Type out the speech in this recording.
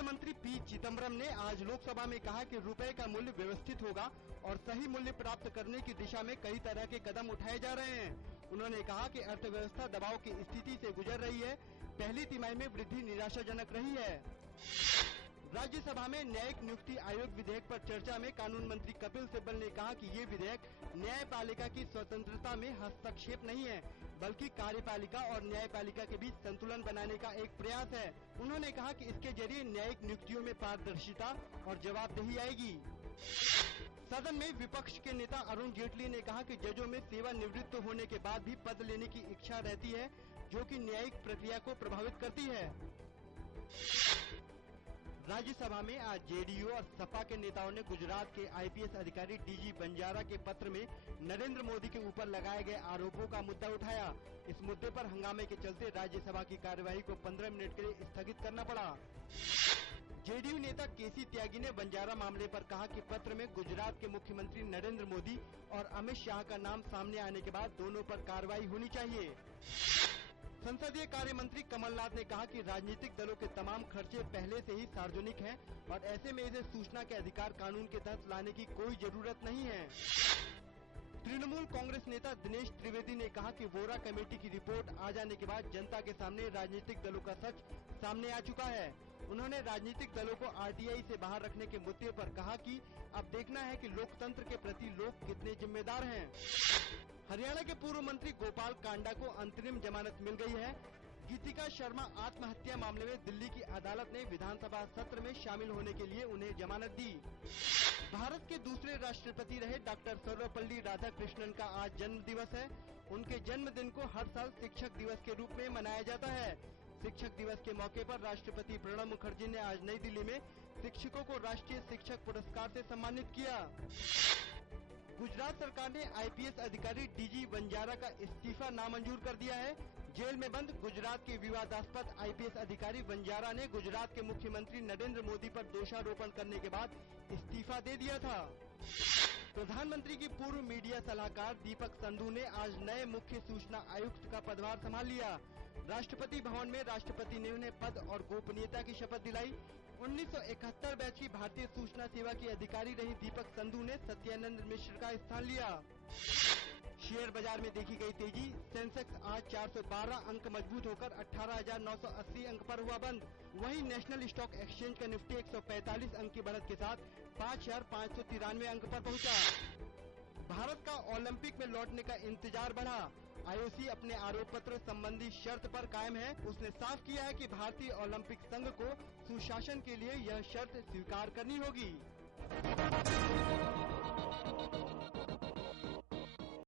वित्त मंत्री पी चिदम्बरम ने आज लोकसभा में कहा कि रुपए का मूल्य व्यवस्थित होगा और सही मूल्य प्राप्त करने की दिशा में कई तरह के कदम उठाए जा रहे हैं। उन्होंने कहा कि अर्थव्यवस्था दबाव की स्थिति से गुजर रही है। पहली तिमाही में वृद्धि निराशाजनक रही है। राज्यसभा में न्यायिक नियुक्ति आयोग विधेयक पर चर्चा में कानून मंत्री कपिल सिब्बल ने कहा कि ये विधेयक न्यायपालिका की स्वतंत्रता में हस्तक्षेप नहीं है, बल्कि कार्यपालिका और न्यायपालिका के बीच संतुलन बनाने का एक प्रयास है। उन्होंने कहा कि इसके जरिए न्यायिक नियुक्तियों में पारदर्शिता और जवाबदेही आएगी। सदन में विपक्ष के नेता अरुण जेटली ने कहा कि जजों में सेवानिवृत्त होने के बाद भी पद लेने की इच्छा रहती है, जो कि न्यायिक प्रक्रिया को प्रभावित करती है। राज्यसभा में आज जेडीयू और सपा के नेताओं ने गुजरात के आईपीएस अधिकारी डीजी बंजारा के पत्र में नरेंद्र मोदी के ऊपर लगाए गए आरोपों का मुद्दा उठाया। इस मुद्दे पर हंगामे के चलते राज्यसभा की कार्यवाही को 15 मिनट के लिए स्थगित करना पड़ा। जेडीयू नेता केसी त्यागी ने बंजारा मामले पर कहा कि पत्र में गुजरात के मुख्यमंत्री नरेंद्र मोदी और अमित शाह का नाम सामने आने के बाद दोनों पर कार्रवाई होनी चाहिए। संसदीय कार्य मंत्री कमलनाथ ने कहा कि राजनीतिक दलों के तमाम खर्चे पहले से ही सार्वजनिक हैं और ऐसे में इसे सूचना के अधिकार कानून के तहत लाने की कोई जरूरत नहीं है। तृणमूल कांग्रेस नेता दिनेश त्रिवेदी ने कहा कि वोरा कमेटी की रिपोर्ट आ जाने के बाद जनता के सामने राजनीतिक दलों का सच सामने आ चुका है। उन्होंने राजनीतिक दलों को आरटीआई से बाहर रखने के मुद्दे पर कहा कि अब देखना है कि लोकतंत्र के प्रति लोग कितने जिम्मेदार हैं। हरियाणा के पूर्व मंत्री गोपाल कांडा को अंतरिम जमानत मिल गई है। गीतिका शर्मा आत्महत्या मामले में दिल्ली की अदालत ने विधानसभा सत्र में शामिल होने के लिए उन्हें जमानत दी। भारत के दूसरे राष्ट्रपति रहे डॉक्टर सर्वपल्ली राधाकृष्णन का आज जन्म दिवस है। उनके जन्मदिन को हर साल शिक्षक दिवस के रूप में मनाया जाता है। शिक्षक दिवस के मौके पर राष्ट्रपति प्रणब मुखर्जी ने आज नई दिल्ली में शिक्षकों को राष्ट्रीय शिक्षक पुरस्कार से सम्मानित किया। गुजरात सरकार ने आईपीएस अधिकारी डीजी बंजारा का इस्तीफा नामंजूर कर दिया है। जेल में बंद गुजरात के विवादास्पद आईपीएस अधिकारी बंजारा ने गुजरात के मुख्यमंत्री नरेंद्र मोदी पर दोषारोपण करने के बाद इस्तीफा दे दिया था। प्रधानमंत्री की पूर्व मीडिया सलाहकार दीपक संधू ने आज नए मुख्य सूचना आयुक्त का पदभार संभाल लिया। राष्ट्रपति भवन में राष्ट्रपति ने उन्हें पद और गोपनीयता की शपथ दिलाई। 1971 बैच की भारतीय सूचना सेवा की अधिकारी रही दीपक संधू ने सत्यानंद मिश्र का स्थान लिया। शेयर बाजार में देखी गई तेजी। सेंसेक्स आज 412 अंक मजबूत होकर 18,980 अंक पर हुआ बंद। वहीं नेशनल स्टॉक एक्सचेंज का निफ्टी 145 अंक की बढ़त के साथ 5,593 अंक पर पहुंचा। भारत का ओलंपिक में लौटने का इंतजार बढ़ा। आईओसी अपने आरोप पत्र संबंधी शर्त पर कायम है। उसने साफ किया है कि भारतीय ओलंपिक संघ को सुशासन के लिए यह शर्त स्वीकार करनी होगी।